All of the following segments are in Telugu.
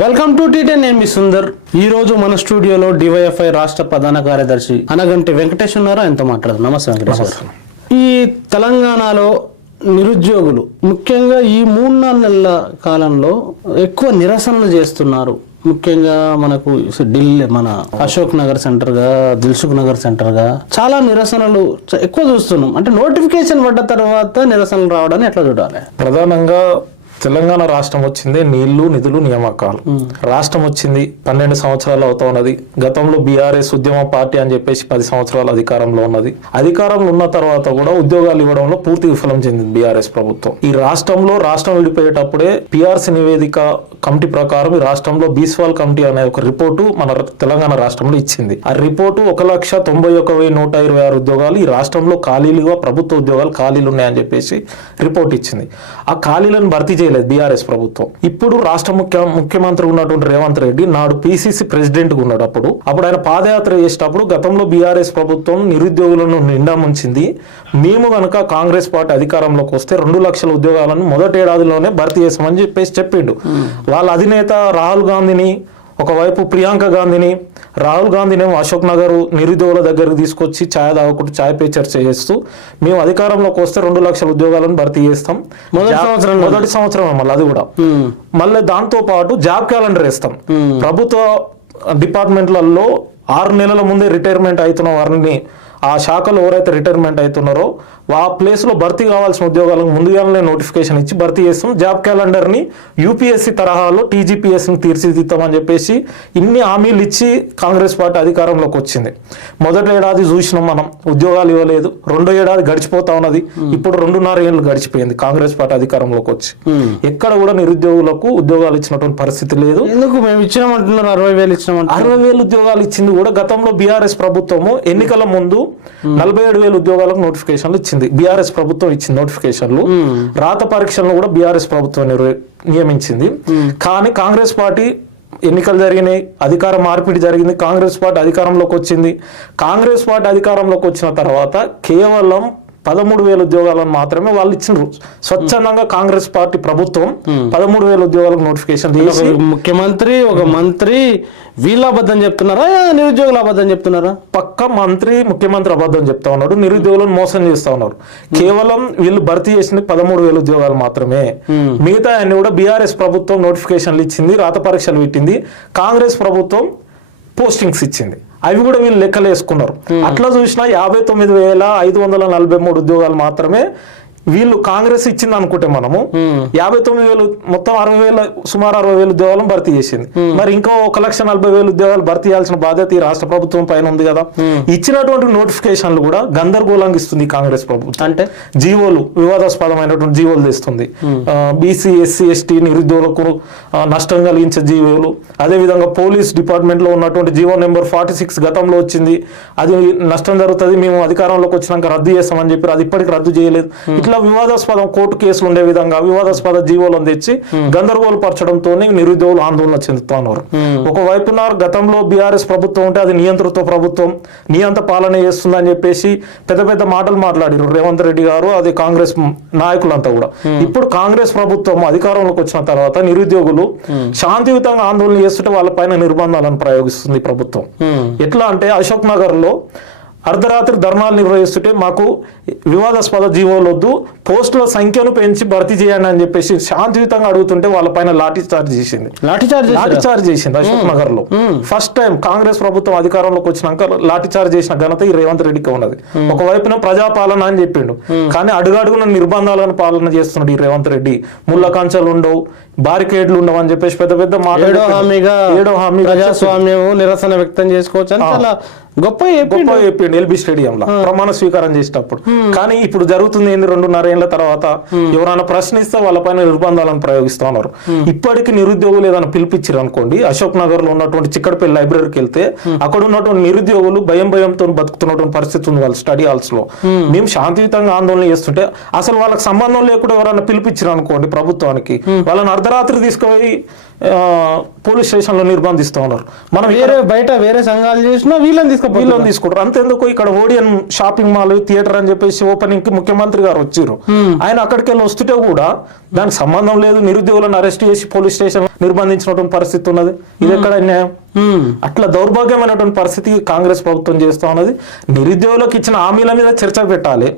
Welcome to టీ10. నేను మీ సుందర్. ఈ రోజు మన స్టూడియోలో డివైఎఫ్ఐ రాష్ట్ర ప్రధాన కార్యదర్శి అనగంటి వెంకటేష్ ఉన్నారు. ఆయనతో మాట్లాడదాం. నమస్తే వెంకటేష్ గారు. ఈ తెలంగాణలో నిరుద్యోగులు ముఖ్యంగా ఈ 3-4 నెలల కాలంలో ఎక్కువ నిరసనలు చేస్తున్నారు. ముఖ్యంగా మనకు ఢిల్లీ, మన అశోక్ నగర్ సెంటర్గా, దిల్సుఖ్ నగర్ సెంటర్గా చాలా నిరసనలు ఎక్కువ చూస్తున్నాం. అంటే నోటిఫికేషన్ పడ్డ తర్వాత నిరసనలు రావడాన్ని ఎట్లా చూడాలి? ప్రధానంగా తెలంగాణ రాష్ట్రం వచ్చింది నీళ్లు, నిధులు, నియామకాలు. రాష్ట్రం వచ్చింది 12 సంవత్సరాలు అవుతా ఉన్నది. గతంలో బీఆర్ఎస్ ఉద్యమ పార్టీ అని చెప్పేసి 10 సంవత్సరాలు అధికారంలో ఉన్నది. అధికారంలో ఉన్న తర్వాత కూడా ఉద్యోగాలు ఇవ్వడంలో పూర్తి విఫలం చెందింది బీఆర్ఎస్ ప్రభుత్వం. ఈ రాష్ట్రం విడిపోయేటప్పుడే పిఆర్సీ నివేదిక కమిటీ ప్రకారం ఈ రాష్ట్రంలో బీస్వాల్ కమిటీ అనే ఒక రిపోర్టు మన తెలంగాణ రాష్ట్రంలో ఇచ్చింది. ఆ రిపోర్టు 1,91,126 ఉద్యోగాలు ఈ రాష్ట్రంలో ఖాళీలుగా, ప్రభుత్వ ఉద్యోగాలు ఖాళీలు ఉన్నాయని చెప్పేసి రిపోర్ట్ ఇచ్చింది. ఆ ఖాళీలను భర్తీ చేయలేదు బీఆర్ఎస్ ప్రభుత్వం. ఇప్పుడు రాష్ట్ర ముఖ్యమంత్రి ఉన్నటువంటి రేవంత్ రెడ్డి నాడు పిసిసి ప్రెసిడెంట్ గా ఉన్నాడు. అప్పుడు ఆయన పాదయాత్ర చేసేటప్పుడు గతంలో బీఆర్ఎస్ ప్రభుత్వం నిరుద్యోగులను నిండా ముంచింది. మేము కనుక కాంగ్రెస్ పార్టీ అధికారంలోకి వస్తే 2 లక్షల ఉద్యోగాలను మొదటి ఏడాదిలోనే భర్తీ చేస్తామని చెప్పేసి చెప్పిండు. వాళ్ళ అధినేత రాహుల్ గాంధీని, ఒకవైపు ప్రియాంక గాంధీని, రాహుల్ గాంధీనేమో అశోక్ నగర్ నిరుద్యోగుల దగ్గరకు తీసుకొచ్చి ఛాయ్ తాగకుండా ఛాయ్ పే చర్చ చేస్తూ మేము అధికారంలోకి వస్తే 2 లక్షల ఉద్యోగాలను భర్తీ చేస్తాం. మొదటి సంవత్సరం మళ్ళీ అది కూడా మళ్ళీ దాంతో పాటు జాబ్ క్యాలెండర్ వేస్తాం. ప్రభుత్వ డిపార్ట్మెంట్లలో 6 నెలల ముందే రిటైర్మెంట్ అవుతున్న వారిని, ఆ శాఖలో ఎవరైతే రిటైర్మెంట్ అవుతున్నారో ఆ ప్లేస్లో భర్తీ కావాల్సిన ఉద్యోగాలకు ముందుగానే నోటిఫికేషన్ ఇచ్చి భర్తీ చేస్తాం. జాబ్ క్యాలెండర్ని యూపీఎస్సీ తరహాలో టీజీపీఎస్సీని తీర్చిదిద్దామని చెప్పేసి ఇన్ని హామీలు ఇచ్చి కాంగ్రెస్ పార్టీ అధికారంలోకి వచ్చింది. మొదటి ఏడాది చూసినాం మనం, ఉద్యోగాలు ఇవ్వలేదు. 2వ ఏడాది గడిచిపోతా ఉన్నది. ఇప్పుడు 2.5 ఏళ్ళు గడిచిపోయింది కాంగ్రెస్ పార్టీ అధికారంలోకి వచ్చి. ఎక్కడ కూడా నిరుద్యోగులకు ఉద్యోగాలు ఇచ్చినటువంటి పరిస్థితి లేదు. ఎందుకు మేము ఇచ్చినామంటున్నారు? 60,000 ఇచ్చినామంటే 60,000 ఉద్యోగాలు ఇచ్చింది కూడా గతంలో బీఆర్ఎస్ ప్రభుత్వము ఎన్నికల ముందు 47,000 ఉద్యోగాలకు నోటిఫికేషన్లు ఇచ్చింది. బీఆర్ఎస్ ప్రభుత్వం ఇచ్చింది నోటిఫికేషన్లు. రాత పరీక్షలను కూడా బీఆర్ఎస్ ప్రభుత్వం నియమించింది. కానీ కాంగ్రెస్ పార్టీ ఎన్నికలు జరిగినాయి, అధికార మార్పిడి జరిగింది, కాంగ్రెస్ పార్టీ అధికారంలోకి వచ్చింది. కాంగ్రెస్ పార్టీ అధికారంలోకి వచ్చిన తర్వాత కేవలం 13,000 ఉద్యోగాలను మాత్రమే వాళ్ళు ఇచ్చినారు. స్వచ్ఛందంగా కాంగ్రెస్ పార్టీ ప్రభుత్వం 13,000 ఉద్యోగాలకు నోటిఫికేషన్ చేసి, ముఖ్యమంత్రి, ఒక మంత్రి వీళ్ళ అబద్ధం చెప్తున్నారా, నిరుద్యోగుల అబద్ధం చెప్తున్నారా? పక్క ముఖ్యమంత్రి అబద్ధం చెప్తా ఉన్నాడు, నిరుద్యోగులను మోసం చేస్తా ఉన్నారు. కేవలం వీళ్ళు భర్తీ చేసింది 13,000 ఉద్యోగాలు మాత్రమే. మిగతా అన్ని కూడా బీఆర్ఎస్ ప్రభుత్వం నోటిఫికేషన్లు ఇచ్చింది, రాత పరీక్షలు పెట్టింది. కాంగ్రెస్ ప్రభుత్వం పోస్టింగ్స్ ఇచ్చింది, అవి కూడా వీళ్ళు లెక్కలు వేసుకున్నారు. అట్లా చూసినా 59,543 ఉద్యోగాలు మాత్రమే వీళ్ళు కాంగ్రెస్ ఇచ్చింది అనుకుంటే మనము 59,000 మొత్తం 60,000, సుమారు 60,000 ఉద్యోగాలను భర్తీ చేసింది. మరి ఇంకో 1,40,000 ఉద్యోగాలు భర్తీ చేయాల్సిన బాధ్యత ఈ రాష్ట్ర ప్రభుత్వం పైన ఉంది కదా. ఇచ్చినటువంటి నోటిఫికేషన్లు కూడా గందరగోళంగా ఇస్తుంది కాంగ్రెస్ ప్రభుత్వం. అంటే జీవోలు, వివాదాస్పదమైనటువంటి జీవోలు తెస్తుంది. బీసీ, ఎస్సీ, ఎస్టీ నిరుద్యోగులకు నష్టం కలిగించే జీవోలు. అదేవిధంగా పోలీస్ డిపార్ట్మెంట్ లో ఉన్నటువంటి జీవో నెంబర్ 46 గతంలో వచ్చింది, అది నష్టం జరుగుతుంది, మేము అధికారంలోకి వచ్చినాక రద్దు చేస్తామని చెప్పి అది ఇప్పటికి రద్దు చేయలేదు. ఇట్లా వివాదాస్పదం కోర్టు కేసులు ఉండే విధంగా వివాదాస్పద జీవోలను తెచ్చి గందరగోళ పరచడంతో నిరుద్యోగులు ఆందోళన చెందుతున్నారు. ఒకవైపున గతంలో బీఆర్ఎస్ ప్రభుత్వం ఉంటే అది నియంత్రిత ప్రభుత్వం, నియంత్ర పాలన చేస్తుందని చెప్పేసి పెద్ద పెద్ద మాటలు మాట్లాడారు రేవంత్ రెడ్డి గారు, అది కాంగ్రెస్ నాయకులంతా కూడా. ఇప్పుడు కాంగ్రెస్ ప్రభుత్వం అధికారంలోకి వచ్చిన తర్వాత నిరుద్యోగులు శాంతియుతంగా ఆందోళన చేస్తుంటే వాళ్ళ పైన నిర్బంధాలను ప్రయోగిస్తుంది ప్రభుత్వం. ఎట్లా అంటే అశోక్ నగర్ లో అర్ధరాత్రి ధర్నాలు నిర్వహిస్తుంటే మాకు వివాదాస్పద జీవోలు వద్దు, పోస్టుల సంఖ్యను పెంచి భర్తీ చేయండి అని చెప్పేసి శాంతియుతంగా అడుగుతుంటే వాళ్ళ పైన లాఠీ చార్జ్ చేసింది. అశోక్ నగర్ లో ఫస్ట్ టైం కాంగ్రెస్ ప్రభుత్వం అధికారంలోకి వచ్చినాక లాఠీ చార్జ్ చేసిన ఘనత ఈ రేవంత్ రెడ్డికి ఉన్నది. ఒకవైపున ప్రజాపాలన అని చెప్పిండు, కానీ అడుగడుగున నిర్బంధాలను పాలన చేస్తున్నాడు ఈ రేవంత్ రెడ్డి. ముళ్ళ కంచెలు ఉండవు, బారికేడ్లు ఉండవు అని చెప్పేసి పెద్ద పెద్ద ఏడో హామీ ప్రజాస్వామ్యం నిరసన వ్యక్తం చేసుకోవచ్చు అని చాలా గొప్ప చెప్పిండు ఎల్బీ స్టేడియంలో ప్రమాణ స్వీకారం చేసేటప్పుడు. కానీ ఇప్పుడు జరుగుతుంది ఏంది, 2.5 ఏళ్ల తర్వాత ఎవరైనా ప్రశ్నిస్తే వాళ్ళ పైన నిర్బంధాలను ప్రయోగిస్తా ఉన్నారు. ఇప్పటికి నిరుద్యోగులు ఏదైనా పిలిపించారు అనుకోండి, అశోక్ నగర్ లో ఉన్నటువంటి చిక్కడపల్లి లైబ్రరీకి వెళ్తే అక్కడ ఉన్నటువంటి నిరుద్యోగులు భయంతో బతుకుతున్నటువంటి పరిస్థితి ఉంది వాళ్ళ స్టడీ హాల్స్ లో. మేము శాంతియుతంగా ఆందోళన చేస్తుంటే అసలు వాళ్ళకి సంబంధం లేకుండా ఎవరైనా పిలిపించారు అనుకోండి ప్రభుత్వానికి, వాళ్ళని అర్ధరాత్రి తీసుకుపోయి పోలీస్ స్టేషన్లో నిర్బంధిస్తూ ఉన్నారు. మనం వేరే సంఘాలు చేసినా వీళ్ళని తీసుకుంటారు. అంతెందుకు ఇక్కడ ఓడియన్ షాపింగ్ మాల్ థియేటర్ అని చెప్పేసి ఓపెనింగ్ కి ముఖ్యమంత్రి గారు వచ్చారు. ఆయన అక్కడికి వెళ్ళి వస్తుంటే కూడా దానికి సంబంధం లేదు, నిరుద్యోగులను అరెస్ట్ చేసి పోలీస్ స్టేషన్ నిర్బంధించినటువంటి పరిస్థితి ఉన్నది. ఇది ఎక్కడ న్యాయం? అట్లా దౌర్భాగ్యమైనటువంటి పరిస్థితి కాంగ్రెస్ ప్రభుత్వం చేస్తా ఉన్నది. నిరుద్యోగులకు ఇచ్చిన హామీల మీద చర్చ పెట్టాలి.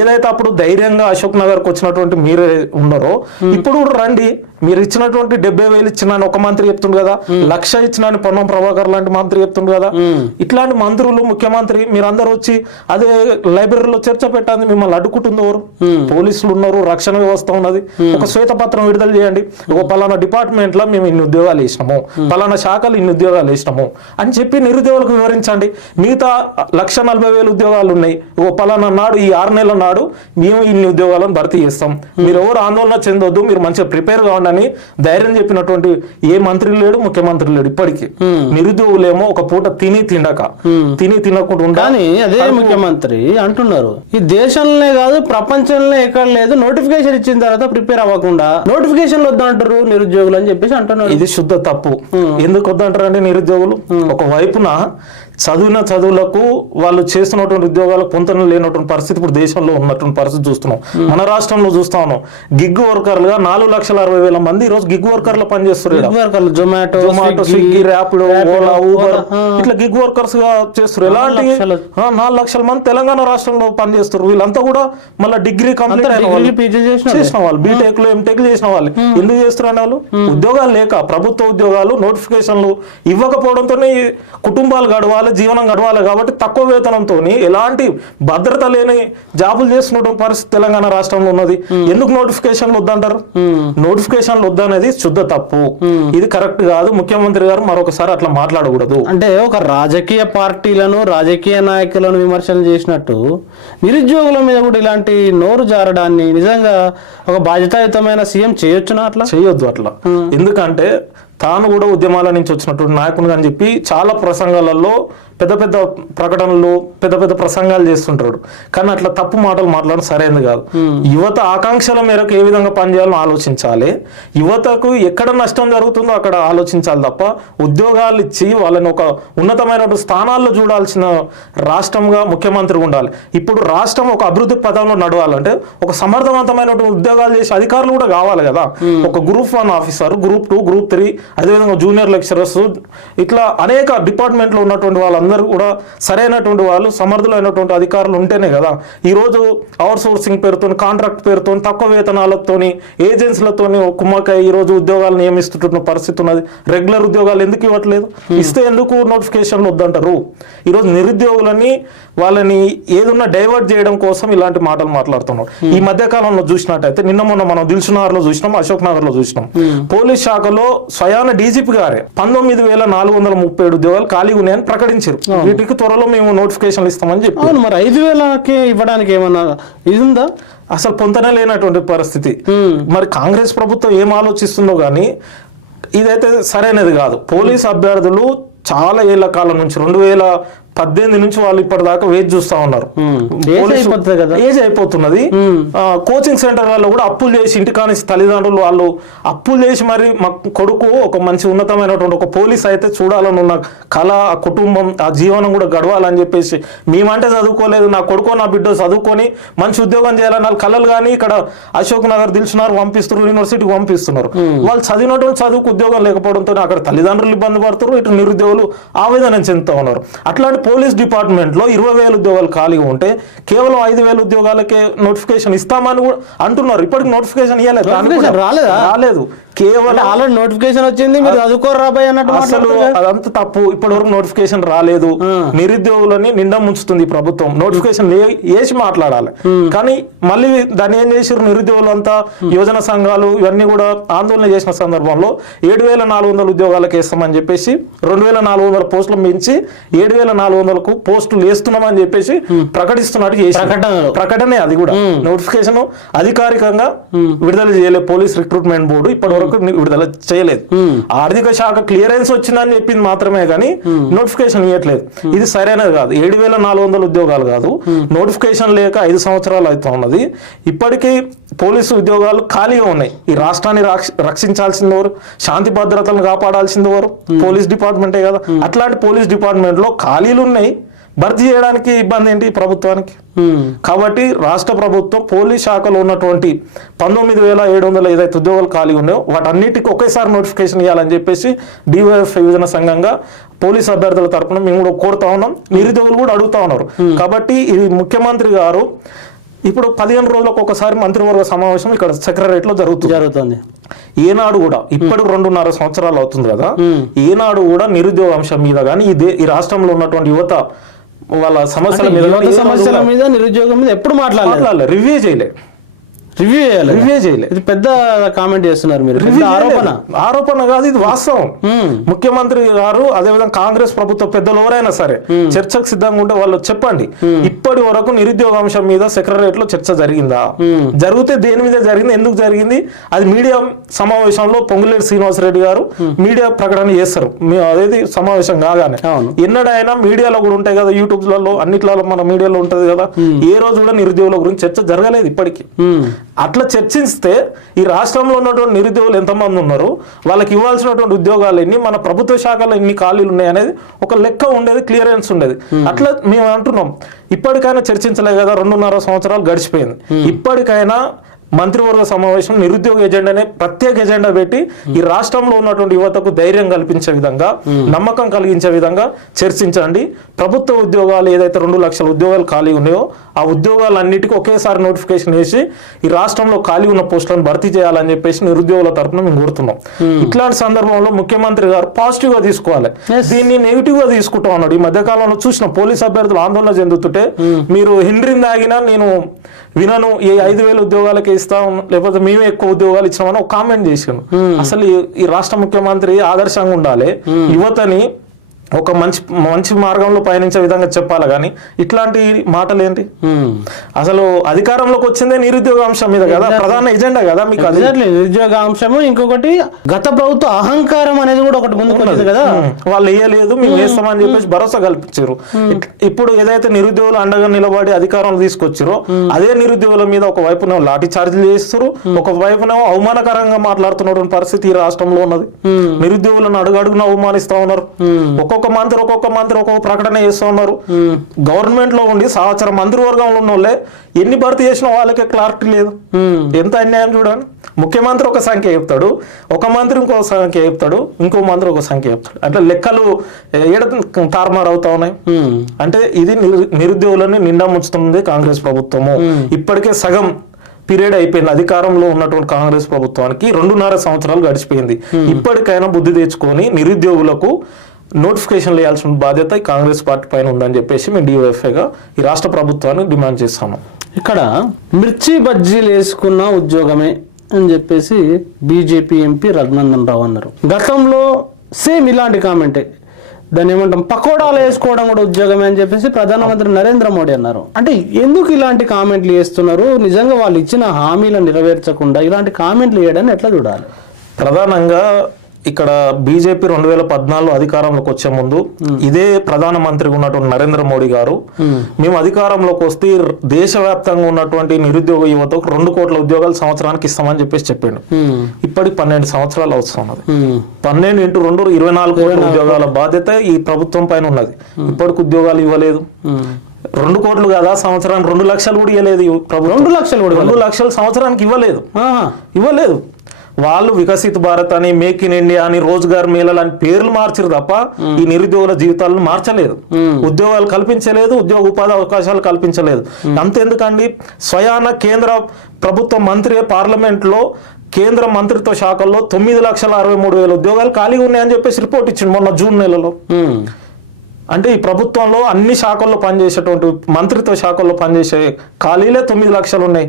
ఏదైతే అప్పుడు ధైర్యంగా అశోక్ నగర్ కు వచ్చినటువంటి మీరే ఉన్నారో ఇప్పుడు కూడా రండి. మీరు ఇచ్చినటువంటి 70,000 ఇచ్చిన ఒక మంత్రి చెప్తుండు కదా, 1,00,000 ఇచ్చిన పొన్నం ప్రభాకర్ లాంటి మంత్రి చెప్తుండు కదా. ఇట్లాంటి మంత్రులు ముఖ్యమంత్రి మీరందరూ వచ్చి అదే లైబ్రరీలో చర్చ పెట్టండి. మిమ్మల్ని అడ్డుకుంటుంది ఎవరు? పోలీసులు ఉన్నారు, రక్షణ వ్యవస్థ ఉన్నది. ఒక శ్వేతపత్రం విడుదల చేయండి. ఒక పలానా డిపార్ట్మెంట్ లో మేము ఇన్ని ఉద్యోగాలు వేసినాము, పలానా శాఖలు ఇన్ని ఉద్యోగాలు వేసినాము అని చెప్పి నిరుద్యోగులకు వివరించండి. మిగతా 1,40,000 ఉద్యోగాలు ఉన్నాయి, ఓ పలానా నాడు ఈ 6 నెలల నాడు మేము ఇన్ని ఉద్యోగాలను భర్తీ చేస్తాం, మీరు ఎవరు ఆందోళన చెందొద్దు, మీరు మంచిగా ప్రిపేర్ కావండి అని ధైర్యం చెప్పినటువంటి ఏ మంత్రి లేడు, ముఖ్యమంత్రి లేడు. ఇప్పటికీ నిరుద్యోగులేమో ఒక పూట తినకుండా ఉండాలి. అదే ముఖ్యమంత్రి అంటున్నారు, ఈ దేశంలోనే కాదు ప్రపంచంలో ఎక్కడ లేదు, నోటిఫికేషన్ ఇచ్చిన తర్వాత ప్రిపేర్ అవ్వకుండా నోటిఫికేషన్ వద్దంటారు నిరుద్యోగులు అని చెప్పేసి అంటున్నారు. ఇది శుద్ధ తప్పు. ఎందుకు వద్దంటారు అంటే నిరుద్యోగులు ఒక వైపున చదువులకు వాళ్ళు చేస్తున్నటువంటి ఉద్యోగాలకు పొంతన లేనటువంటి పరిస్థితి ఇప్పుడు దేశంలో ఉన్నటువంటి పరిస్థితి చూస్తున్నాం. మన రాష్ట్రంలో చూస్తా ఉన్నాం. గిగ్ వర్కర్లుగా 4,60,000 మంది ఈ రోజు గిగ్ వర్కర్లు పనిచేస్తున్నారు. జొమాటో, స్విగ్గీ, ర్యాపిడో, ఓలా, ఊబర్ ఇట్లా గిగ్ వర్కర్స్ గా చేస్తారు. ఎలాంటి 4 లక్షల మంది తెలంగాణ రాష్ట్రంలో పనిచేస్తారు. వీళ్ళంతా కూడా మళ్ళీ డిగ్రీ కంప్లీట్ అయిన వాళ్ళు, బీటెక్ లో ఎంటెక్ చేసిన వాళ్ళు. ఎందుకు చేస్తున్నారు వాళ్ళు? ఉద్యోగాలు లేక, ప్రభుత్వ ఉద్యోగాలు నోటిఫికేషన్లు ఇవ్వకపోవడంతో కుటుంబాలు గడవాలి, జీవనం గడవాలి కాబట్టి తక్కువ వేతనంతో ఎలాంటి భద్రత లేని జాబులు చేస్తున్న పరిస్థితి తెలంగాణ రాష్ట్రంలో ఉన్నది. ఎందుకు నోటిఫికేషన్లు వద్దంటారు? నోటిఫికేషన్లు వద్దనేది శుద్ధ తప్పు. ఇది కరెక్ట్ కాదు. ముఖ్యమంత్రి గారు మరొకసారి అట్లా మాట్లాడకూడదు. అంటే ఒక రాజకీయ పార్టీలను, రాజకీయ నాయకులను విమర్శలు చేసినట్టు నిరుద్యోగుల మీద కూడా ఇలాంటి నోరు జారడాన్ని నిజంగా ఒక బాధ్యతాయుతమైన సీఎం చేయొచ్చునా? అట్లా చేయొద్దు. అట్లా ఎందుకంటే తాను కూడా ఉద్యమాల నుంచి వచ్చినటువంటి నాయకుడు అని చెప్పి చాలా ప్రసంగాలలో పెద్ద పెద్ద ప్రకటనలు, పెద్ద పెద్ద ప్రసంగాలు చేస్తుంటాడు. కానీ అట్లా తప్పు మాటలు మాట్లాడడం సరైనది కాదు. యువత ఆకాంక్షల మేరకు ఏ విధంగా పనిచేయాలో ఆలోచించాలి. యువతకు ఎక్కడ నష్టం జరుగుతుందో అక్కడ ఆలోచించాలి తప్ప ఉద్యోగాలు ఇచ్చి వాళ్ళని ఒక ఉన్నతమైనటువంటి స్థానాల్లో చూడాల్సిన రాష్ట్రంగా ముఖ్యమంత్రి ఉండాలి. ఇప్పుడు రాష్ట్రం ఒక అభివృద్ధి పథంలో నడవాలంటే ఒక సమర్థవంతమైనటువంటి ఉద్యోగాలు చేసే అధికారులు కూడా కావాలి కదా. ఒక గ్రూప్ 1 ఆఫీసర్, గ్రూప్ 2, గ్రూప్ 3, అదేవిధంగా జూనియర్ లెక్చరర్స్, ఇట్లా అనేక డిపార్ట్మెంట్లో ఉన్నటువంటి వాళ్ళందరూ కూడా సరైనటువంటి వాళ్ళు, సమర్థులైనటువంటి అధికారులు ఉంటేనే కదా ఈరోజు అవుట్ సోర్సింగ్ పేరుతో, కాంట్రాక్ట్ పేరుతో, తక్కువ వేతనాలతో, ఏజెన్సీలతో కుమ్మకై ఈరోజు ఉద్యోగాలు నియమిస్తున్న పరిస్థితి ఉన్నది. రెగ్యులర్ ఉద్యోగాలు ఎందుకు ఇవ్వట్లేదు? ఇస్తే ఎందుకు నోటిఫికేషన్లు వద్దంటారు? ఈరోజు నిరుద్యోగులని వాళ్ళని ఏదన్నా డైవర్ట్ చేయడం కోసం ఇలాంటి మాటలు మాట్లాడుతున్నారు. ఈ మధ్య కాలంలో చూసినట్టయితే నిన్న మొన్న మనం దిల్సుఖ్నగర్లో చూసినాం, అశోక్ నగర్ లో చూసినాం. పోలీస్ శాఖలో స్వయాన డీజీపీ గారే 19,437 ఉద్యోగాలు ఖాళీగా ఉన్నాయని ప్రకటించారు. వీటికి త్వరలో మేము నోటిఫికేషన్లు ఇస్తామని చెప్పి. మరి 5,000కి ఇవ్వడానికి ఏమన్నా ఇది ఉందా? అసలు పొంతనే లేనటువంటి పరిస్థితి. మరి కాంగ్రెస్ ప్రభుత్వం ఏం ఆలోచిస్తుందో గానీ ఇదైతే సరైనది కాదు. పోలీస్ అభ్యర్థులు చాలా ఏళ్ల కాలం నుంచి 2018 నుంచి వాళ్ళు ఇప్పటిదాకా వేచి చూస్తా ఉన్నారు. ఏజ్ అయిపోతున్నది. కోచింగ్ సెంటర్ వాళ్ళు కూడా అప్పులు చేసి, ఇంటికాని తల్లిదండ్రులు వాళ్ళు అప్పులు చేసి మరి మా కొడుకు ఒక మంచి ఉన్నతమైనటువంటి ఒక పోలీస్ అయితే చూడాలని ఉన్న కళ, ఆ కుటుంబం, ఆ జీవనం కూడా గడవాలని చెప్పేసి మేమంటే చదువుకోలేదు, నా కొడుకో నా బిడ్డ చదువుకొని మంచి ఉద్యోగం చేయాలని వాళ్ళ కళలు. కానీ ఇక్కడ అశోక్ నగర్, దిల్సుఖ్నగర్ పంపిస్తున్నారు, యూనివర్సిటీకి పంపిస్తున్నారు. వాళ్ళు చదివినటువంటి చదువుకు ఉద్యోగం లేకపోవడంతో అక్కడ తల్లిదండ్రులు ఇబ్బంది పడుతున్నారు, ఇటు నిరుద్యోగులు ఆవేదన చెందుతూ ఉన్నారు. అట్లాంటి పోలీస్ డిపార్ట్మెంట్ లో 20,000 ఉద్యోగాలు ఖాళీగా ఉంటే కేవలం 5,000 ఉద్యోగాలకే నోటిఫికేషన్ ఇస్తామని కూడా అంటున్నారు. ఇప్పటికి నోటిఫికేషన్ ఇవ్వలేదు, రాలేదు. కేవలం ఆల్రెడీ నోటిఫికేషన్ వచ్చింది, మీరు చదువుకోరా బాయ్ అన్నట్టు. అసలు అదంతా తప్పు. ఇప్పటి వరకు నోటిఫికేషన్ రాలేదు. నిరుద్యోగులని నిండా ముంచుతుంది ప్రభుత్వం. నోటిఫికేషన్ వేసి మాట్లాడాలి. కానీ మళ్ళీ దాన్ని ఏం చేసారు నిరుద్యోగులు అంతా, యువజన సంఘాలు ఇవన్నీ కూడా ఆందోళన చేసిన సందర్భంలో 7,400 ఉద్యోగాలకు వేస్తామని చెప్పేసి 2,400 పోస్టులు మించి 7,400కు పోస్టులు వేస్తున్నామని చెప్పేసి ప్రకటిస్తున్నట్టు చేసి ప్రకటనే. అది కూడా నోటిఫికేషన్ అధికారికంగా విడుదల చేయలే పోలీస్ రిక్రూట్మెంట్ బోర్డు. ఇప్పటి వరకు విడుదల చేయలేదు. ఆర్థిక శాఖ క్లియరెన్స్ వచ్చిందని చెప్పింది మాత్రమే కానీ నోటిఫికేషన్ ఇవ్వట్లేదు. ఇది సరైనది కాదు. 7,400 ఉద్యోగాలు కాదు, నోటిఫికేషన్ లేక 5 సంవత్సరాలు అవుతా ఉన్నది. ఇప్పటికీ పోలీసు ఉద్యోగాలు ఖాళీగా ఉన్నాయి. ఈ రాష్ట్రాన్ని రక్షించాల్సింది ఎవరు? శాంతి భద్రతలను కాపాడాల్సింది ఎవరు? పోలీస్ డిపార్ట్మెంటే కదా. అట్లాంటి పోలీస్ డిపార్ట్మెంట్ లో ఖాళీలు ఉన్నాయి, భర్తీ చేయడానికి ఇబ్బంది ఏంటి ప్రభుత్వానికి? కాబట్టి రాష్ట్ర ప్రభుత్వం పోలీస్ శాఖలో ఉన్నటువంటి 19,700 ఏదైతే ఉద్యోగాలు ఖాళీ ఉన్నాయో వాటన్నిటికీ ఒకేసారి నోటిఫికేషన్ ఇవ్వాలని చెప్పేసి డివైఎఫ్ యువజన సంఘంగా పోలీస్ అభ్యర్థుల తరపున మేము కూడా కోరుతా ఉన్నాం. నిరుద్యోగులు కూడా అడుగుతా ఉన్నారు. కాబట్టి ఇది ముఖ్యమంత్రి గారు ఇప్పుడు 15 రోజులకు ఒకసారి మంత్రివర్గ సమావేశం ఇక్కడ సెక్రటరియట్లో జరుగుతుంది. ఏనాడు కూడా ఇప్పటికి 2.5 సంవత్సరాలు అవుతుంది కదా, ఏనాడు కూడా నిరుద్యోగ అంశం మీద కానీ ఈ రాష్ట్రంలో ఉన్నటువంటి యువత వాళ్ళ సమస్యల మీద నిరుద్యోగం మీద ఎప్పుడు మాట్లాడాలి? రివ్యూ చేయాలి. ఇది పెద్ద కామెంట్ చేస్తున్నారు మీరు. ఆరోపణ కాదు, ఇది వాస్తవం. ముఖ్యమంత్రి గారు అదేవిధంగా కాంగ్రెస్ ప్రభుత్వ పెద్దలు ఎవరైనా సరే చర్చకు సిద్ధంగా ఉంటే వాళ్ళు చెప్పండి, ఇప్పటి వరకు నిరుద్యోగ అంశం మీద సెక్రటరియట్ లో చర్చ జరిగిందా? జరిగితే దేని మీద జరిగింది, ఎందుకు జరిగింది? అది మీడియా సమావేశంలో పొంగులేటి శ్రీనివాసరెడ్డి గారు మీడియా ప్రకటన చేస్తారు. అదేది సమావేశం కాగానే ఎన్నడైనా మీడియాలో కూడా ఉంటాయి కదా, యూట్యూబ్లలో అన్నిట్లలో మన మీడియాలో ఉంటది కదా, ఏ రోజు కూడా నిరుద్యోగుల గురించి చర్చ జరగలేదు ఇప్పటికీ. అట్లా చర్చిస్తే ఈ రాష్ట్రంలో ఉన్నటువంటి నిరుద్యోగులు ఎంతమంది ఉన్నారు, వాళ్ళకి ఇవ్వాల్సినటువంటి ఉద్యోగాలు ఎన్ని, మన ప్రభుత్వ శాఖలో ఎన్ని ఖాళీలు ఉన్నాయి అనేది ఒక లెక్క ఉండేది, క్లియరెన్స్ ఉండేది. అట్లా మేము అంటున్నాం, ఇప్పటికైనా చర్చించలే కదా, 2.5 సంవత్సరాలు గడిచిపోయింది. ఇప్పటికైనా మంత్రివర్గ సమావేశం నిరుద్యోగ ఎజెండానే ప్రత్యేక ఎజెండా పెట్టి ఈ రాష్ట్రంలో ఉన్నటువంటి యువతకు ధైర్యం కల్పించే విధంగా, నమ్మకం కలిగించే విధంగా చర్చించండి. ప్రభుత్వ ఉద్యోగాలు ఏదైతే 2 లక్షల ఉద్యోగాలు ఖాళీ ఉన్నాయో ఆ ఉద్యోగాలన్నిటికీ ఒకేసారి నోటిఫికేషన్ వేసి ఈ రాష్ట్రంలో ఖాళీ ఉన్న పోస్టులను భర్తీ చేయాలని చెప్పేసి నిరుద్యోగుల తరఫున మేము కోరుతున్నాం. ఇట్లాంటి సందర్భంలో ముఖ్యమంత్రి గారు పాజిటివ్ గా తీసుకోవాలి, దీన్ని నెగిటివ్ గా తీసుకుంటా ఉన్నాడు. ఈ మధ్యకాలంలో చూసిన పోలీస్ అభ్యర్థులు ఆందోళన చెందుతుంటే మీరు హిండ్రిన్ దాగినా నేను వినను, ఈ 5,000 ఉద్యోగాలకి ఇస్తాం లేకపోతే మేమే ఎక్కువ ఉద్యోగాలు ఇచ్చినామని ఒక కామెంట్ చేసాను. అసలు ఈ రాష్ట్ర ముఖ్యమంత్రి ఆదర్శంగా ఉండాలి, యువతని ఒక మంచి మార్గంలో పయనించే విధంగా చెప్పాలి. కానీ ఇట్లాంటి మాటలు ఏంటి? అసలు అధికారంలోకి వచ్చిందే నిరుద్యోగ అంశం మీద కదా, ప్రధాన ఎజెండా కదా మీకు. నిరుద్యోగ అంశము, ఇంకొకటి గత ప్రభుత్వ అహంకారం అనేది కూడా ఒకటి ముందుకు వచ్చింది కదా, వాళ్ళు వేయలేదు మేము వేస్తామని చెప్పేసి భరోసా కల్పించారు. ఇప్పుడు ఏదైతే నిరుద్యోగులు అండగా నిలబడి అధికారంలో తీసుకొచ్చారో అదే నిరుద్యోగుల మీద ఒక వైపున లాఠీ చార్జీలు చేస్తారు, ఒక వైపున అవమానకరంగా మాట్లాడుతున్న పరిస్థితి ఈ రాష్ట్రంలో ఉన్నది. నిరుద్యోగులను అడుగడుగున అవమానిస్తా ఉన్నారు. ఒక్కొక్క మంత్రి ఒక్కొక్క ప్రకటన చేస్తూ ఉన్నారు. గవర్నమెంట్ లో ఉండి సంవత్సరం మంత్రివర్గంలో ఉన్న వాళ్ళే ఎన్ని భర్తీ చేసినా వాళ్ళకే క్లారిటీ లేదు. ఎంత అన్యాయం చూడండి. ముఖ్యమంత్రి ఒక సంఖ్య చెప్తాడు, ఒక మంత్రి ఇంకో సంఖ్య చెప్తాడు, ఇంకో మంత్రి ఒక సంఖ్య చెప్తాడు. అట్లా లెక్కలు ఏడ తారుమారు అవుతా ఉన్నాయి. అంటే ఇది నిరుద్యోగులని నిండా ముంచుతుంది కాంగ్రెస్ ప్రభుత్వము. ఇప్పటికే సగం పీరియడ్ అయిపోయింది అధికారంలో ఉన్నటువంటి కాంగ్రెస్ ప్రభుత్వానికి. 2.5 సంవత్సరాలు గడిచిపోయింది. ఇప్పటికైనా బుద్ధి తెచ్చుకొని నిరుద్యోగులకు నోటిఫికేషన్ వేయాల్సిన బాధ్యత కాంగ్రెస్ పార్టీ పైన ఉందని చెప్పేసి మేము డివైఎఫ్ఐగా ఈ రాష్ట్ర ప్రభుత్వాన్ని డిమాండ్ చేస్తాము. ఇక్కడ మిర్చి బజ్జీలు వేసుకున్న ఉద్యోగమే అని చెప్పేసి బీజేపీ ఎంపీ రఘునందన్ రావు అన్నారు. గతంలో సేమ్ ఇలాంటి కామెంటే, దాన్ని ఏమంటాం, పకోడాలు వేసుకోవడం కూడా ఉద్యోగమే అని చెప్పేసి ప్రధానమంత్రి నరేంద్ర మోడీ అన్నారు. అంటే ఎందుకు ఇలాంటి కామెంట్లు చేస్తున్నారు? నిజంగా వాళ్ళు ఇచ్చిన హామీలను నెరవేర్చకుండా ఇలాంటి కామెంట్లు చేయడాన్ని ఎట్లా చూడాలి? ప్రధానంగా ఇక్కడ బీజేపీ 2014 అధికారంలోకి వచ్చే ముందు ఇదే ప్రధానమంత్రి ఉన్నటువంటి నరేంద్ర మోడీ గారు మేము అధికారంలోకి వస్తే దేశవ్యాప్తంగా ఉన్నటువంటి నిరుద్యోగ యువతకు 2 కోట్ల ఉద్యోగాలు సంవత్సరానికి ఇస్తామని చెప్పేసి చెప్పిండు. ఇప్పటికి 12 సంవత్సరాలు అవుతున్నది. 12 × 2 24 కోట్ల ఉద్యోగాల బాధ్యత ఈ ప్రభుత్వం పైన ఉన్నది. ఇప్పటికి ఉద్యోగాలు ఇవ్వలేదు. 2 కోట్లు కదా, సంవత్సరానికి 2 లక్షలు కూడా ఇవ్వలేదు ప్రభుత్వం. 2 లక్షలు సంవత్సరానికి ఇవ్వలేదు. వాళ్ళు వికసిత్ భారత్ అని, మేక్ ఇన్ ఇండియా అని, రోజ్గార్ మేళలు అని పేర్లు మార్చారు తప్ప ఈ నిరుద్యోగుల జీవితాలను మార్చలేదు, ఉద్యోగాలు కల్పించలేదు, ఉద్యోగ ఉపాధి అవకాశాలు కల్పించలేదు. అంతెందుకండి, స్వయాన కేంద్ర ప్రభుత్వ మంత్రి పార్లమెంట్ లో కేంద్ర మంత్రిత్వ శాఖల్లో 9,63,000 ఉద్యోగాలు ఖాళీగా ఉన్నాయని చెప్పేసి రిపోర్ట్ ఇచ్చిండు మొన్న జూన్ నెలలో. అంటే ఈ ప్రభుత్వంలో అన్ని శాఖల్లో పనిచేసేటువంటి మంత్రిత్వ శాఖల్లో పనిచేసే ఖాళీలే 9 లక్షలు ఉన్నాయి.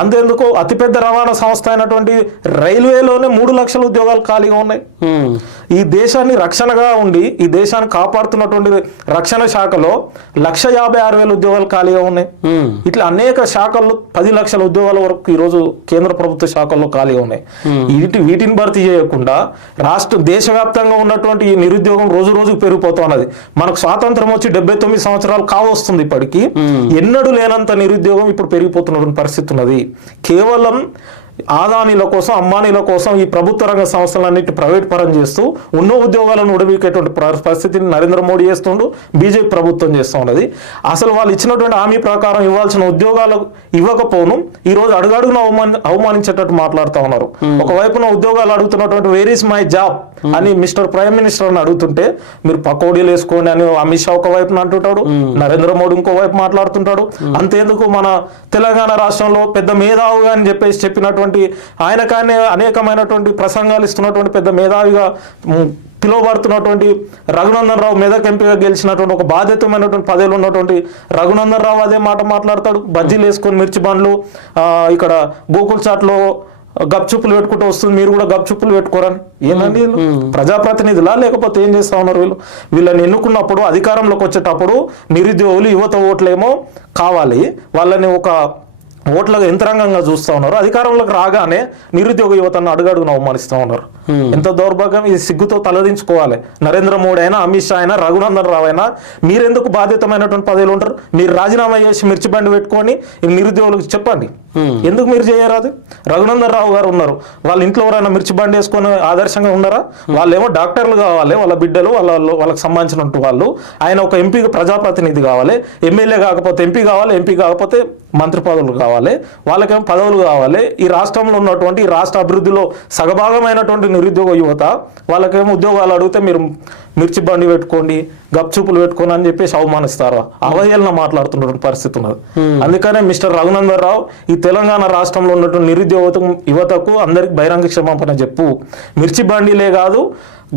అంతేందుకు అతిపెద్ద రవాణా సంస్థ అయినటువంటి రైల్వేలోనే 3 లక్షల ఉద్యోగాలు ఖాళీగా ఉన్నాయి. ఈ దేశాన్ని రక్షణగా ఉండి ఈ దేశాన్ని కాపాడుతున్నటువంటి రక్షణ శాఖలో 1,56,000 ఉద్యోగాలు ఖాళీగా ఉన్నాయి. ఇట్లా అనేక శాఖల్లో 10 లక్షల ఉద్యోగాల వరకు ఈరోజు కేంద్ర ప్రభుత్వ శాఖల్లో ఖాళీగా ఉన్నాయి. వీటిని భర్తీ చేయకుండా దేశవ్యాప్తంగా ఉన్నటువంటి ఈ నిరుద్యోగం రోజు రోజుకు పెరిగిపోతున్నది. మనకు స్వాతంత్రం వచ్చి 79 సంవత్సరాలు కావస్తుంది. ఇప్పటికీ ఎన్నడూ లేనంత నిరుద్యోగం ఇప్పుడు పెరిగిపోతున్న పరిస్థితి ఉన్నది. కేవలం ఆదానీల కోసం అంబానీల కోసం ఈ ప్రభుత్వ రంగ సంస్థలన్నిటి ప్రైవేట్ పరం చేస్తూ ఉన్న ఉద్యోగాలను ఉడబీకేటువంటి పరిస్థితిని నరేంద్ర మోడీ చేస్తుండు, బీజేపీ ప్రభుత్వం చేస్తూ ఉన్నది. అసలు వాళ్ళు ఇచ్చినటువంటి హామీ ప్రకారం ఇవ్వాల్సిన ఉద్యోగాలు ఇవ్వకపోను ఈ రోజు అడుగడుగున అవమానించేటట్టు మాట్లాడుతూ ఉన్నారు. ఒకవైపున ఉద్యోగాలు అడుగుతున్నటువంటి వేర్ ఈస్ మై జాబ్ అని మిస్టర్ ప్రైమ్ మినిస్టర్ అని అడుగుతుంటే మీరు పకోడీలు వేసుకోండి అని అమిత్ షా ఒకవైపున అంటుంటాడు, నరేంద్ర మోడీ ఇంకోవైపు మాట్లాడుతుంటాడు. అంతేందుకు మన తెలంగాణ రాష్ట్రంలో పెద్ద మేధావుగా అని చెప్పినటువంటి ఆయన కానీ అనేకమైనటువంటి ప్రసంగాలు ఇస్తున్నటువంటి పెద్ద మేధావిగా పిలువబడుతున్నటువంటి రఘునందన్ రావు మెదక్ ఎంపీగా గెలిచినటువంటి ఒక బాధ్యతమైనటువంటి పదవిలో ఉన్నటువంటి రఘునందన్ రావు అదే మాట మాట్లాడతాడు. బజ్జీలు వేసుకొని మిర్చి బండ్లు ఇక్కడ గోకుల్ చాట్లో గప్చుప్పులు పెట్టుకుంటూ వస్తుంది, మీరు కూడా గప్చుప్పులు పెట్టుకోరని. ఏంటండి వీళ్ళు ప్రజాప్రతినిధులా లేకపోతే ఏం చేస్తా ఉన్నారు? వీళ్ళని ఎన్నుకున్నప్పుడు అధికారంలోకి వచ్చేటప్పుడు నిరుద్యోగులు యువత ఓట్లేమో కావాలి, వాళ్ళని ఒక ఓట్ల యంత్రాంగంగా చూస్తూ ఉన్నారు. అధికారంలోకి రాగానే నిరుద్యోగ యువతను అడుగడుగున అవమానిస్తూ ఉన్నారు. ఎంత దౌర్భాగ్యం! ఇది సిగ్గుతో తలదించుకోవాలి. నరేంద్ర మోడీ అయినా, అమిత్ షా అయినా, రఘునందన్ రావు అయినా మీరెందుకు బాధ్యతమైనటువంటి పదవులు ఉంటారు? మీరు రాజీనామా చేసి మిర్చి బండి పెట్టుకొని నిరుద్యోగులకు చెప్పండి. ఎందుకు మీరు చేయరాదు? రఘునందన్ రావు గారు ఉన్నారు, వాళ్ళ ఇంట్లో ఎవరైనా మిర్చి బండి వేసుకొని ఆదర్శంగా ఉన్నారా? వాళ్ళేమో డాక్టర్లు కావాలి, వాళ్ళ బిడ్డలు వాళ్ళకి సంబంధించినట్టు వాళ్ళు. ఆయన ఒక ఎంపీ ప్రజాప్రతినిధి కావాలి, ఎమ్మెల్యే కాకపోతే ఎంపీ కావాలి, ఎంపీ కాకపోతే మంత్రి పదవులు కావాలి, వాళ్ళకేమో పదవులు కావాలి. ఈ రాష్ట్రంలో ఉన్నటువంటి ఈ రాష్ట్ర అభివృద్ధిలో సగభాగమైనటువంటి నిరుద్యోగ యువత వాళ్ళకేమో ఉద్యోగాలు అడిగితే మీరు మిర్చి బండి పెట్టుకోండి, గప్చూపులు పెట్టుకోండి అని చెప్పేసి అవమానిస్తారు. అవహేళన మాట్లాడుతున్న పరిస్థితి ఉన్నది. అందుకనే మిస్టర్ రఘునందన్ రావు ఈ తెలంగాణ రాష్ట్రంలో ఉన్నటువంటి నిరుద్యోగ యువతకు అందరికి బహిరంగ క్షమాపణ చెప్పు. మిర్చి బండిలే కాదు,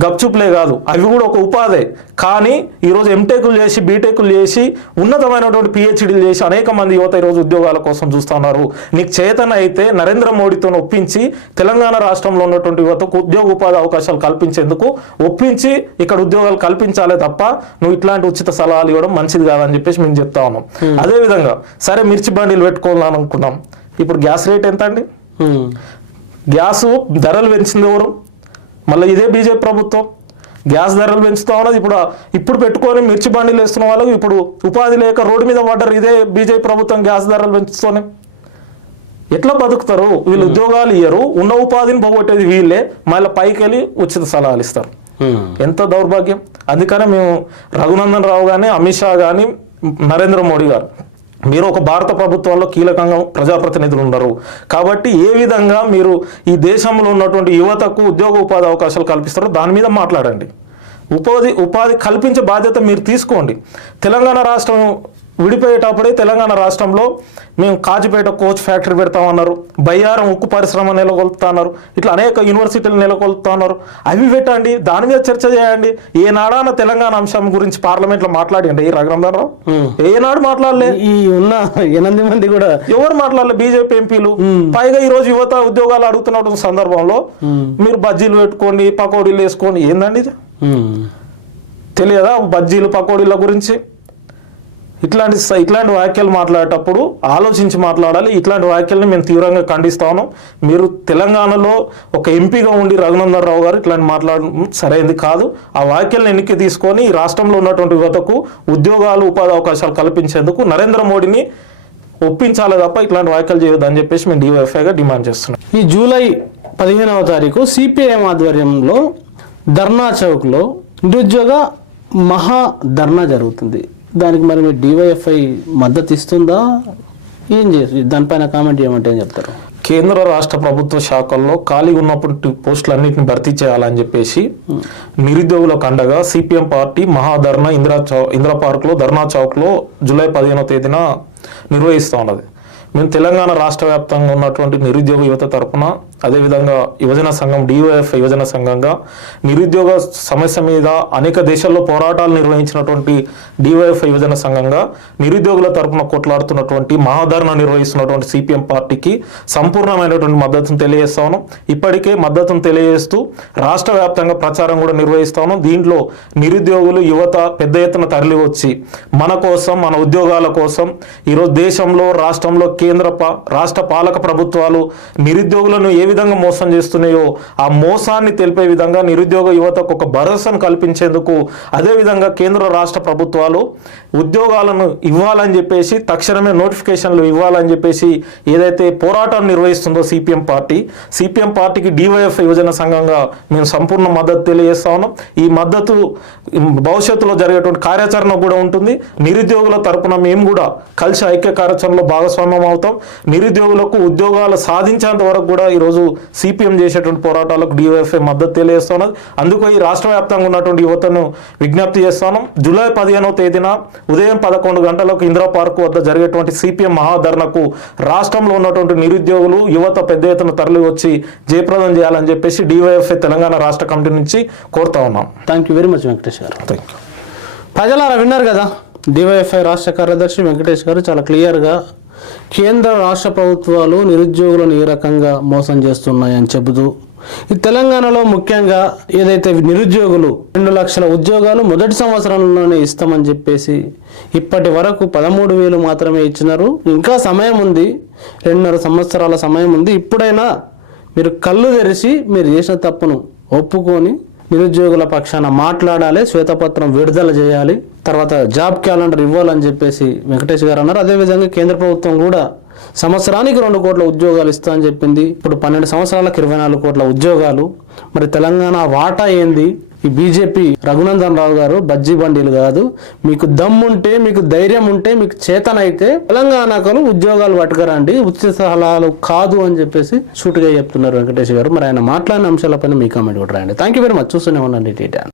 గప్చుప్లే కాదు, అవి కూడా ఒక ఉపాధి. కానీ ఈరోజు ఎంటెక్లు చేసి బీటెక్లు చేసి ఉన్నతమైనటువంటి పిహెచ్డీలు చేసి అనేక మంది యువత ఈరోజు ఉద్యోగాల కోసం చూస్తున్నారు. నీకు చేతన అయితే నరేంద్ర మోడీతో ఒప్పించి తెలంగాణ రాష్ట్రంలో ఉన్నటువంటి యువతకు ఉద్యోగ ఉపాధి అవకాశాలు కల్పించేందుకు ఒప్పించి ఇక్కడ ఉద్యోగాలు కల్పించాలే తప్ప నువ్వు ఇట్లాంటి ఉచిత సలహాలు ఇవ్వడం మంచిది కాదని చెప్పేసి మేము చెప్తా ఉన్నాం. అదేవిధంగా సరే మిర్చి బండిలు పెట్టుకోవాలని అనుకున్నాం, ఇప్పుడు గ్యాస్ రేట్ ఎంత అండి? గ్యాస్ ధరలు పెంచింది ఎవరు? మళ్ళీ ఇదే బీజేపీ ప్రభుత్వం గ్యాస్ ధరలు పెంచుతా ఉన్నది. ఇప్పుడు పెట్టుకొని మిర్చి బండిలు వేస్తున్న వాళ్ళకు ఇప్పుడు ఉపాధి లేక రోడ్డు మీద పడ్డారు. ఇదే బీజేపీ ప్రభుత్వం గ్యాస్ ధరలు పెంచుతూనే ఎట్లా బతుకుతారు వీళ్ళు? ఉద్యోగాలు ఇయ్యరు, ఉన్న ఉపాధిని పోగొట్టేది వీళ్ళే, మళ్ళీ పైకి వెళ్ళి ఉచిత సలహాలు ఇస్తారు. ఎంత దౌర్భాగ్యం! అందుకనే మేము రఘునందన్ రావు కానీ, అమిత్ షా కానీ, నరేంద్ర మోడీ గారు మీరు ఒక భారత ప్రభుత్వంలో కీలకంగా ప్రజాప్రతినిధులు ఉన్నారు కాబట్టి ఏ విధంగా మీరు ఈ దేశంలో ఉన్నటువంటి యువతకు ఉద్యోగ ఉపాధి అవకాశాలు కల్పిస్తారో దాని మీద మాట్లాడండి. ఉపాధి కల్పించే బాధ్యత మీరు తీసుకోండి. తెలంగాణ రాష్ట్రం విడిపోయేటప్పుడే తెలంగాణ రాష్ట్రంలో మేము కాజిపేట కోచ్ ఫ్యాక్టరీ పెడతామన్నారు, బయ్యారం ఉక్కు పరిశ్రమ నెలకొల్పుతున్నారు, ఇట్లా అనేక యూనివర్సిటీలు నెలకొల్పుతున్నారు. అవి పెట్టండి, దాని మీద చర్చ చేయండి. ఏనాడాన తెలంగాణ అంశం గురించి పార్లమెంట్లో మాట్లాడండి ఈ రఘునందన్ రావు ఏనాడు మాట్లాడలే. ఈ ఉన్న 8 మంది కూడా ఎవరు మాట్లాడలే? బీజేపీ ఎంపీలు. పైగా ఈ రోజు యువత ఉద్యోగాలు అడుగుతున్న సందర్భంలో మీరు బజ్జీలు పెట్టుకోండి, పకోడీలు వేసుకోండి. ఏందండి ఇది? తెలియదా బజ్జీలు పకోడీల గురించి? ఇట్లాంటి వ్యాఖ్యలు మాట్లాడేటప్పుడు ఆలోచించి మాట్లాడాలి. ఇట్లాంటి వ్యాఖ్యల్ని మేము తీవ్రంగా ఖండిస్తాను. మీరు తెలంగాణలో ఒక ఎంపీగా ఉండి రఘునందన్ రావు గారు ఇట్లాంటి మాట్లాడడం సరైనది కాదు. ఆ వ్యాఖ్యలను ఎన్నిక తీసుకొని ఈ రాష్ట్రంలో ఉన్నటువంటి యువతకు ఉద్యోగాలు ఉపాధి అవకాశాలు కల్పించేందుకు నరేంద్ర మోడీని ఒప్పించాలి తప్ప ఇట్లాంటి వ్యాఖ్యలు చేయొద్దని చెప్పేసి మేము డివైఎఫ్ఐగా డిమాండ్ చేస్తున్నాం. ఈ జూలై 15వ తారీఖు సిపిఐఎం ఆధ్వర్యంలో ధర్నా చౌక్లో నిరుద్యోగ మహా ధర్నా జరుగుతుంది. దానికి మరి మీరు డివైఎఫ్ఐ మద్దతు ఇస్తుందా? ఏం చేసి దానిపైన కామెంట్ చేయమంటే ఏం చెప్తారు? కేంద్ర రాష్ట్ర ప్రభుత్వ శాఖల్లో ఖాళీగా ఉన్నప్పుడు పోస్టులన్నింటినీ భర్తీ చేయాలని చెప్పేసి నిరుద్యోగులకు అండగా సిపిఎం పార్టీ మహాధర్నా ఇందిరా పార్క్లో ధర్నా చౌక్లో జూలై 15వ తేదీన నిర్వహిస్తూ ఉన్నది. మేము తెలంగాణ రాష్ట్ర వ్యాప్తంగా ఉన్నటువంటి నిరుద్యోగ యువత తరఫున అదేవిధంగా యువజన సంఘం డివైఎఫ్ఐ యువజన సంఘంగా నిరుద్యోగ సమస్య మీద అనేక దేశాల్లో పోరాటాలు నిర్వహించినటువంటి డివైఎఫ్ఐ యువజన సంఘంగా నిరుద్యోగుల తరపున కొట్లాడుతున్నటువంటి మహాధరణ నిర్వహిస్తున్నటువంటి సిపిఎం పార్టీకి సంపూర్ణమైనటువంటి మద్దతును తెలియజేస్తాను. ఇప్పటికే మద్దతును తెలియజేస్తూ రాష్ట్ర వ్యాప్తంగా ప్రచారం కూడా నిర్వహిస్తాను. దీంట్లో నిరుద్యోగులు యువత పెద్ద ఎత్తున తరలి వచ్చి మన కోసం, మన ఉద్యోగాల కోసం ఈరోజు దేశంలో, రాష్ట్రంలో రాష్ట్ర పాలక ప్రభుత్వాలు నిరుద్యోగులను ఏ విధంగా మోసం చేస్తున్నాయో ఆ మోసాన్ని తెలిపే విధంగా నిరుద్యోగ యువతకు ఒక భరోసాను కల్పించేందుకు, అదేవిధంగా కేంద్ర రాష్ట్ర ప్రభుత్వాలు ఉద్యోగాలను ఇవ్వాలని చెప్పేసి, తక్షణమే నోటిఫికేషన్లు ఇవ్వాలని చెప్పేసి ఏదైతే పోరాటం నిర్వహిస్తుందో సిపిఎం పార్టీకి డివైఎఫ్ఐ యువజన సంఘంగా మేము సంపూర్ణ మద్దతు తెలియజేస్తా ఉన్నాం. ఈ మద్దతు భవిష్యత్తులో జరిగేటువంటి కార్యాచరణ కూడా ఉంటుంది. నిరుద్యోగుల తరపున మేము కూడా కలిసి ఐక్య కార్యాచరణలో భాగస్వామ్యం అవుతాం. నిరుద్యోగులకు ఉద్యోగాలు సాధించేంత వరకు కూడా ఈరోజు సిపిఎం చేసేటువంటి పోరాటాలకు డివైఎఫ్ఐ మద్దతు తెలియజేస్తున్నది. అందుకు ఈ రాష్ట్ర వ్యాప్తంగా ఉన్నటువంటి యువతను విజ్ఞప్తి చేస్తాను. జూలై 15వ తేదీన ఉదయం 11 గంటలకు ఇందిరా పార్క్ వద్ద జరిగేటువంటి సిపిఎం మహాధరణకు రాష్ట్రంలో ఉన్నటువంటి నిరుద్యోగులు యువత పెద్ద ఎత్తున తరలి వచ్చి జయప్రదం చేయాలని చెప్పేసి డివైఎఫ్ఐ తెలంగాణ రాష్ట్ర కమిటీ నుంచి కోరుతా ఉన్నాం. Thank you very much Venkatesh garu. Thank you. ప్రజలారా విన్నారు కదా, డివైఎఫ్ఐ రాష్ట్ర కార్యదర్శి వెంకటేష్ గారు చాలా క్లియర్గా కేంద్ర రాష్ట్ర ప్రభుత్వాలు నిరుద్యోగులను ఏ రకంగా మోసం చేస్తున్నాయని చెబుతూ, ఈ తెలంగాణలో ముఖ్యంగా ఏదైతే నిరుద్యోగులు 2 లక్షల ఉద్యోగాలు మొదటి సంవత్సరంలోనే ఇస్తామని చెప్పేసి ఇప్పటి వరకు 13,000 మాత్రమే ఇచ్చినారు. ఇంకా సమయం ఉంది, 2.5 సంవత్సరాల సమయం ఉంది. ఇప్పుడైనా మీరు కళ్ళు తెరిచి మీరు చేసిన తప్పును ఒప్పుకొని నిరుద్యోగుల పక్షాన మాట్లాడాలి, శ్వేతపత్రం విడుదల చేయాలి, తర్వాత జాబ్ క్యాలెండర్ ఇవ్వాలని చెప్పేసి వెంకటేష్ గారు అన్నారు. అదేవిధంగా కేంద్ర ప్రభుత్వం కూడా సంవత్సరానికి 2 కోట్ల ఉద్యోగాలు ఇస్తా అని చెప్పింది. ఇప్పుడు 12 సంవత్సరాలకు 24 కోట్ల ఉద్యోగాలు. మరి తెలంగాణ వాటా ఏంది? ఈ బీజేపీ రఘునందన్ రావు గారు బజ్జీ బండీలు కాదు, మీకు దమ్ముంటే, మీకు ధైర్యం ఉంటే, మీకు చేతనైతే తెలంగాణకు ఉద్యోగాలు పట్టుకురండి, ఉచిత సలహాలు కాదు అని చెప్పేసి సూటిగా చెప్తున్నారు వెంకటేష్ గారు. మరి ఆయన మాట్లాడిన అంశాలపైన మీ కామెంట్ కూడా రాయండి. Thank you very much. చూస్తూనే ఉండండి టీ10.